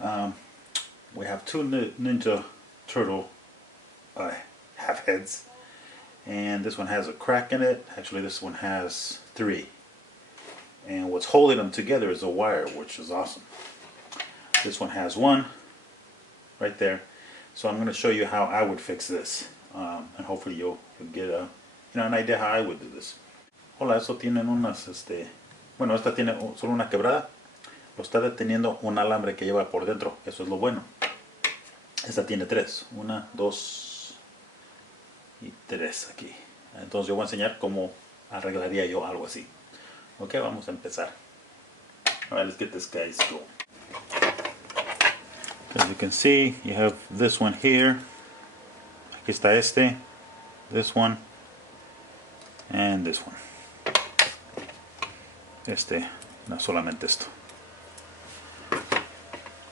We have two Ninja Turtle half heads, and this one has a crack in it. Actually, this one has 3. And what's holding them together is a wire, which is awesome. This one has 1 right there. So I'm going to show you how I would fix this, and hopefully you'll get an idea how I would do this. Hola, eso tienen unas, bueno, esta tiene solo una quebrada. Lo está deteniendo un alambre que lleva por dentro. Eso es lo bueno. Esta tiene 3. 1, 2 y 3 aquí. Entonces yo voy a enseñar cómo arreglaría yo algo así. Ok, vamos a empezar. Alright, let's get this guy's going. As you can see, you have this one here. Aquí está this one, and this one. No solamente esto.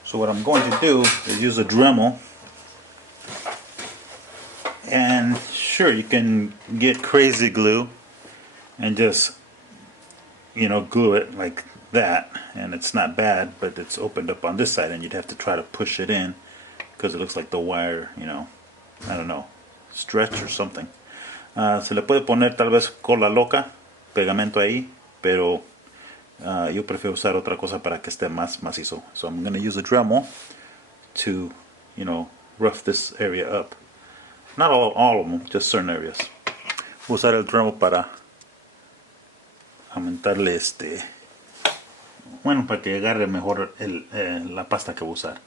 So what I'm going to do is use a Dremel, and sure, you can get crazy glue and just glue it like that, and it's not bad, but it's opened up on this side and you'd have to try to push it in because it looks like the wire, I don't know, stretch or something. Se le puede poner tal vez cola loca, pegamento ahí, pero yo prefiero usar otra cosa para que esté más macizo. So I'm going to use a Dremel to, rough this area up. Not all of them, just certain areas. Voy a usar el Dremel para aumentarle para que agarre mejor la pasta que voy a usar.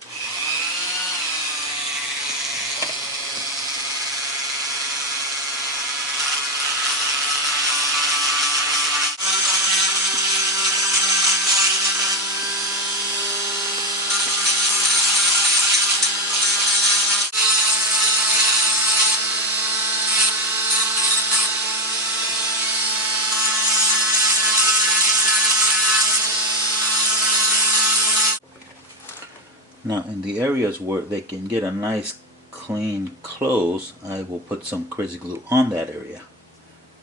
Now in the areas where they can get a nice clean close, I will put some crazy glue on that area,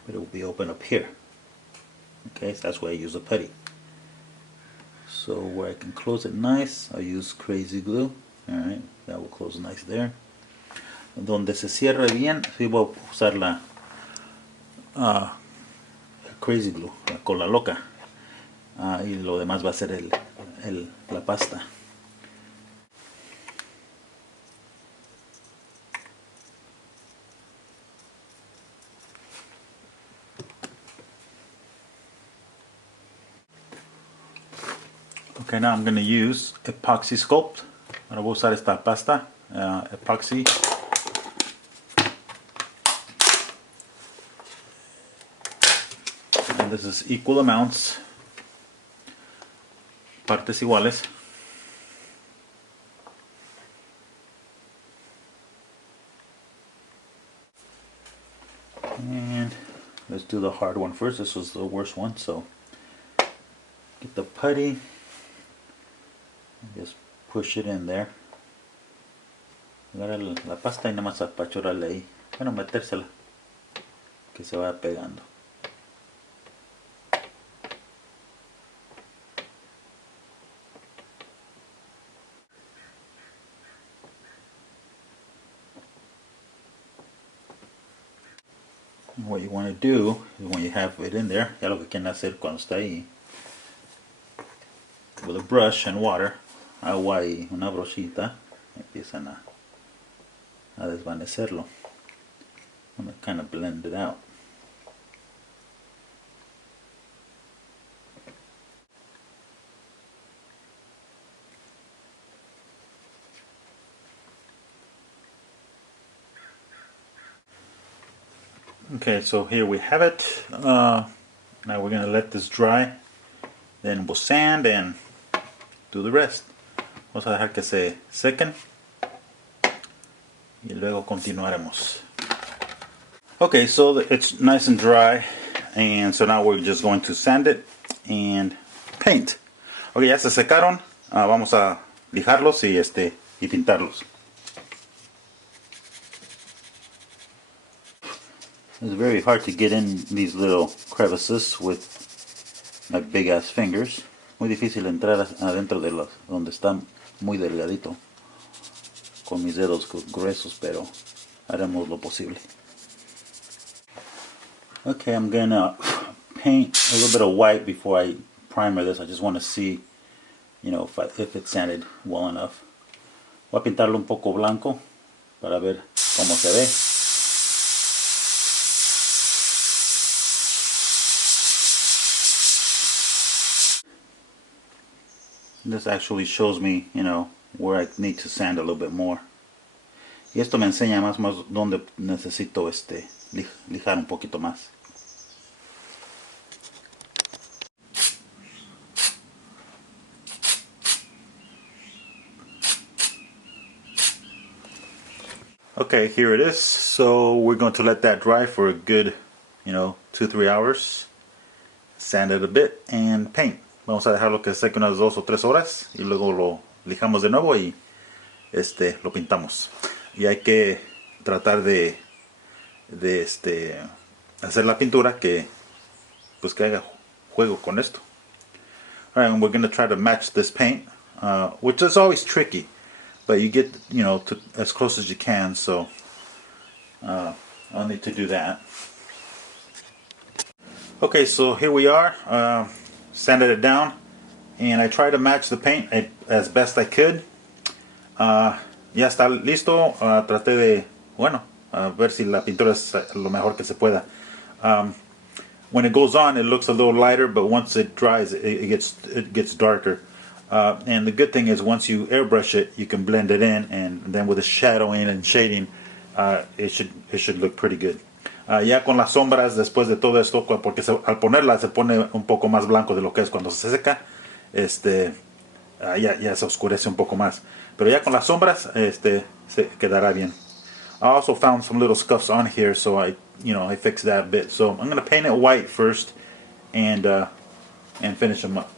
but it will be open up here. Okay, so that's why I use a putty. So where I can close it nice, I'll use crazy glue. Alright, that will close nice there. Donde se cierre bien, sí voy a usar la crazy glue, la cola loca, y lo demás va a ser la pasta. Okay, now I'm going to use epoxy sculpt. Ahora voy a usar esta pasta, epoxy. And this is equal amounts, partes iguales. And let's do the hard one first. This was the worst one, so get the putty. Just push it in there. Agarra la pasta y nada más apachurrarle ahí. Bueno, metérsela. Que se vaya pegando. What you want to do is when you have it in there, ya lo que quieren hacer cuando está ahí, with a brush and water, agua y una brochita, empiezan a desvanecerlo. I'm going to kind of blend it out. Okay, so here we have it. Now we're going to let this dry. Then we'll sand and do the rest. Vamos a dejar que se sequen y luego continuaremos. Okay, so it's nice and dry, and so now we're just going to sand it and paint. Okay, ya se secaron. Vamos a lijarlos y pintarlos. It's very hard to get in these little crevices with my big ass fingers. Muy difícil entrar adentro de donde están muy delgadito con mis dedos gruesos, pero haremos lo posible. Okay, I'm gonna paint a little bit of white before I primer this. I just want to see, you know, if it sanded well enough. Voy a pintarlo un poco blanco para ver cómo se ve. This actually shows me, you know, where I need to sand a little bit more. Y esto me enseña más o menos dónde necesito lijar un poquito más. Okay, here it is. So we're going to let that dry for a good, you know, 2-3 hours. Sand it a bit and paint. Vamos a dejarlo que seque unas 2 o 3 horas y luego lo lijamos de nuevo y lo pintamos. Y hay que tratar de hacer la pintura que pues que haga juego con esto. Alright, and we're going to try to match this paint, which is always tricky, but you get, you know, to as close as you can, so I'll need to do that. Okay, so here we are, sanded it down, and I tried to match the paint as best I could. Ya está listo. Traté de, bueno, ver si la pintura es lo mejor que se pueda. When it goes on, it looks a little lighter, but once it dries, it gets darker. And the good thing is, once you airbrush it, you can blend it in, and then with the shadowing and shading, it should look pretty good. Ya con las sombras, después de todo esto, porque al ponerla se pone un poco más blanco de lo que es cuando se seca, ya se oscurece un poco más. Pero ya con las sombras, se quedará bien. I also found some little scuffs on here, so I fixed that a bit. So I'm going to paint it white first, and finish them up.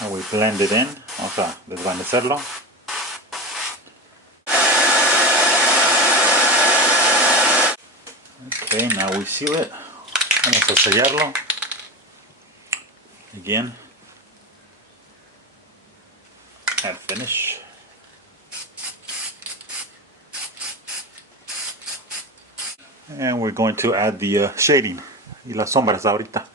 And we blend it in. Vamos a desvanecerlo. Okay, now we seal it. Vamos a sellarlo. Again. And finish. And we're going to add the shading y las sombras ahorita.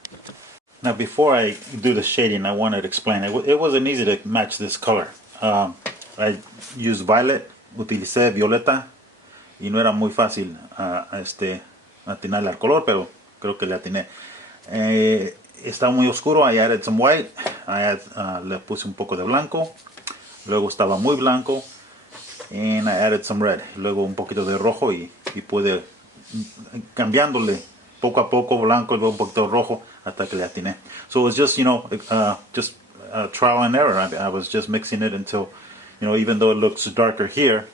Now before I do the shading, I wanted to explain, it wasn't easy to match this color. I used violet, utilicé violeta y no era muy fácil atinarle al color, pero creo que le atiné. Estaba muy oscuro, I added some white, le puse un poco de blanco, luego estaba muy blanco, and I added some red, luego un poquito de rojo y pude cambiándole poco a poco, blanco y luego un poquito rojo hasta que le atiné. So it was just, just trial and error. I was just mixing it until, even though it looks darker here,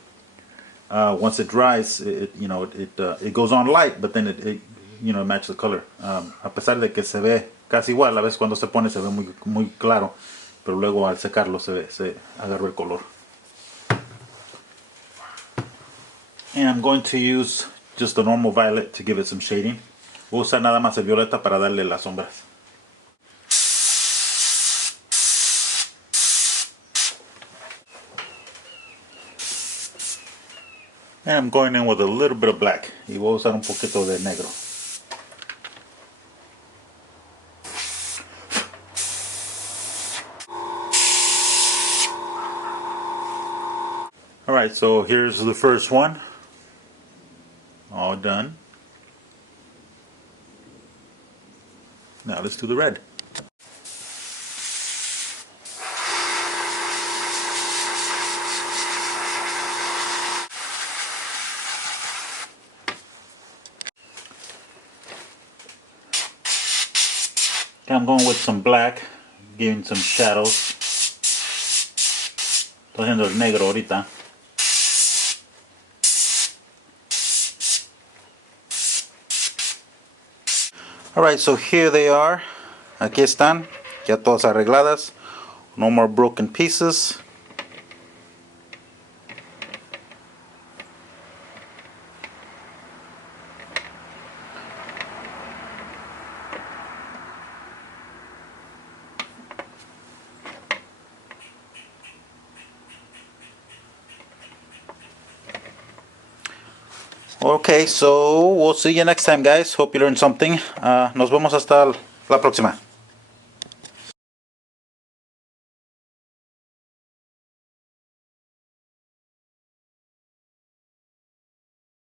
once it dries, it goes on light, but then it matches the color. A pesar de que se ve casi igual, a veces cuando se pone se ve muy, muy claro, pero luego al secarlo se agarró el color. And I'm going to use just the normal violet to give it some shading. Voy a usar nada más el violeta para darle las sombras. And I'm going in with a little bit of black. Y voy a usar un poquito de negro. Alright, so here's the first one. All done. Now let's do the red. I'm going with some black, giving some shadows. Estoy haciendo el negro ahorita. Alright, so here they are. Aquí están, ya todas arregladas. No more broken pieces. Okay, so we'll see you next time, guys. Hope you learned something. Nos vemos hasta la próxima.